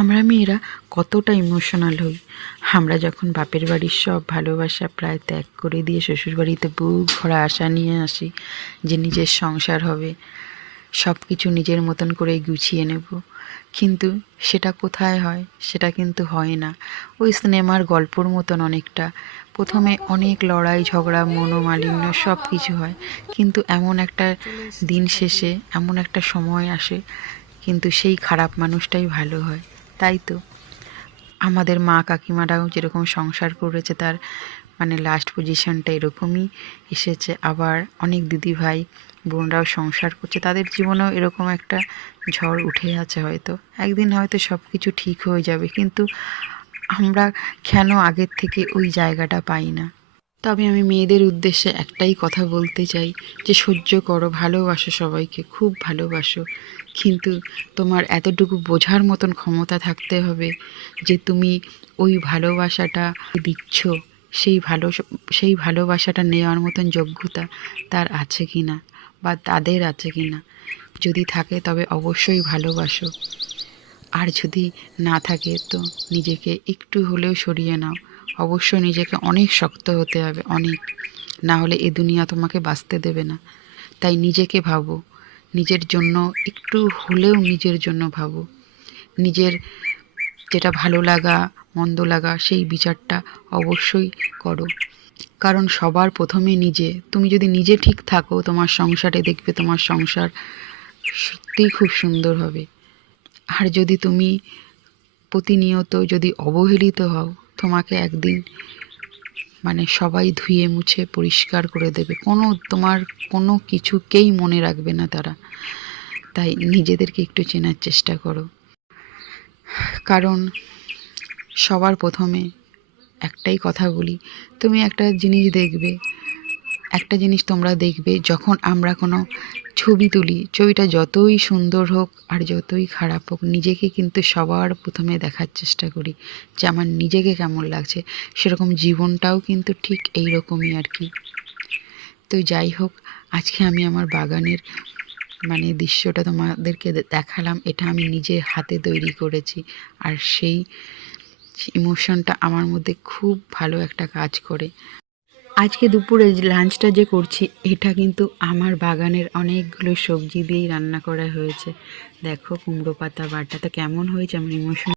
আমরা মেয়েরা কতটা ইমোশনাল হই। আমরা যখন বাপের বাড়ির সব ভালোবাসা প্রায় ত্যাগ করে দিয়ে শ্বশুরবাড়িতে বুক ভরা আশা নিয়ে আসি যে নিজের সংসার হবে, সব কিছু নিজের মতন করে গুছিয়ে নেব, কিন্তু সেটা কোথায় হয়? সেটা কিন্তু হয় না। ওই সিনেমার গল্পর মতন অনেকটা প্রথমে অনেক লড়াই ঝগড়া মনোমালিন্য সব কিছু হয়, কিন্তু এমন একটা দিন শেষে এমন একটা সময় আসে কিন্তু সেই খারাপ মানুষটাই ভালো হয়। তাই তো আমাদের মা কাকিমারাও যেরকম সংসার করেছে তার লাস্ট পজিশনটা এরকমই এসেছে। আবার অনেক দিদি ভাই বোনরাও সংসার করছে, তাদের জীবনেও এরকম একটা ঝড় উঠে আছে। হয়তো একদিন হয়তো সব কিছু ঠিক হয়ে যাবে, কিন্তু আমরা কেন আগের থেকে ওই জায়গাটা পাই না? তবে আমি মেয়েদের উদ্দেশ্যে একটাই কথা বলতে চাই যে সহ্য করো, ভালোবাসো, সবাইকে খুব ভালোবাসো, কিন্তু তোমার এতটুকু বোঝার মতন ক্ষমতা থাকতে হবে যে তুমি ওই ভালোবাসাটা দিচ্ছ, সেই ভালোবাসাটা নেওয়ার মতন যোগ্যতা তার আছে কি না বা তাদের আছে কি না। যদি থাকে তবে অবশ্যই ভালোবাসো, আর যদি না থাকে তো নিজেকে একটু হলেও সরিয়ে নাও। অবশ্যই নিজেকে অনেক শক্ত হতে হবে, অনেক, না হলে এ দুনিয়া তোমাকে বাঁচতে দেবে না। তাই নিজেকে ভাবো, নিজের জন্য একটু হলেও নিজের জন্য ভাবো। নিজের যেটা ভালো লাগা মন্দ লাগা সেই বিচারটা অবশ্যই করো, কারণ সবার প্রথমে নিজে। তুমি যদি নিজে ঠিক থাকো তোমার সংসারে, দেখবে তোমার সংসার সত্যিই খুব সুন্দর হবে। আর যদি তুমি প্রতিনিয়ত যদি অবহেলিত হও, তোমাকে একদিন সবাই ধুয়ে মুছে পরিষ্কার করে দেবে, তোমার কোনো কিছুকেই মনে রাখবে না তারা। তাই নিজেদেরকে একটু চেনার চেষ্টা করো, কারণ সবার প্রথমে একটাই কথা বলি, তুমি একটা জিনিস তোমরা দেখবে, যখন আমরা কোনো ছবি তুলি, ছবিটা যতই সুন্দর হোক আর যতই খারাপ হোক, নিজেকে কিন্তু সবার প্রথমে দেখার চেষ্টা করি যে আমার নিজেকে কেমন লাগছে। সেরকম জীবনটাও কিন্তু ঠিক এই রকমই আর কি। তো যাই হোক, আজকে আমি আমার বাগানের দৃশ্যটা তোমাদেরকে দেখালাম। এটা আমি নিজে হাতে তৈরি করেছি, আর সেই ইমোশনটা আমার মধ্যে খুব ভালো একটা কাজ করে। আজকে দুপুরে লাঞ্চটা যে করছি, এটা কিন্তু আমার বাগানের অনেকগুলো সবজি দিয়েই রান্না করা হয়েছে। দেখো কুমড়ো পাতা বাটা তো কেমন হয়েছে, আমার ইমোশন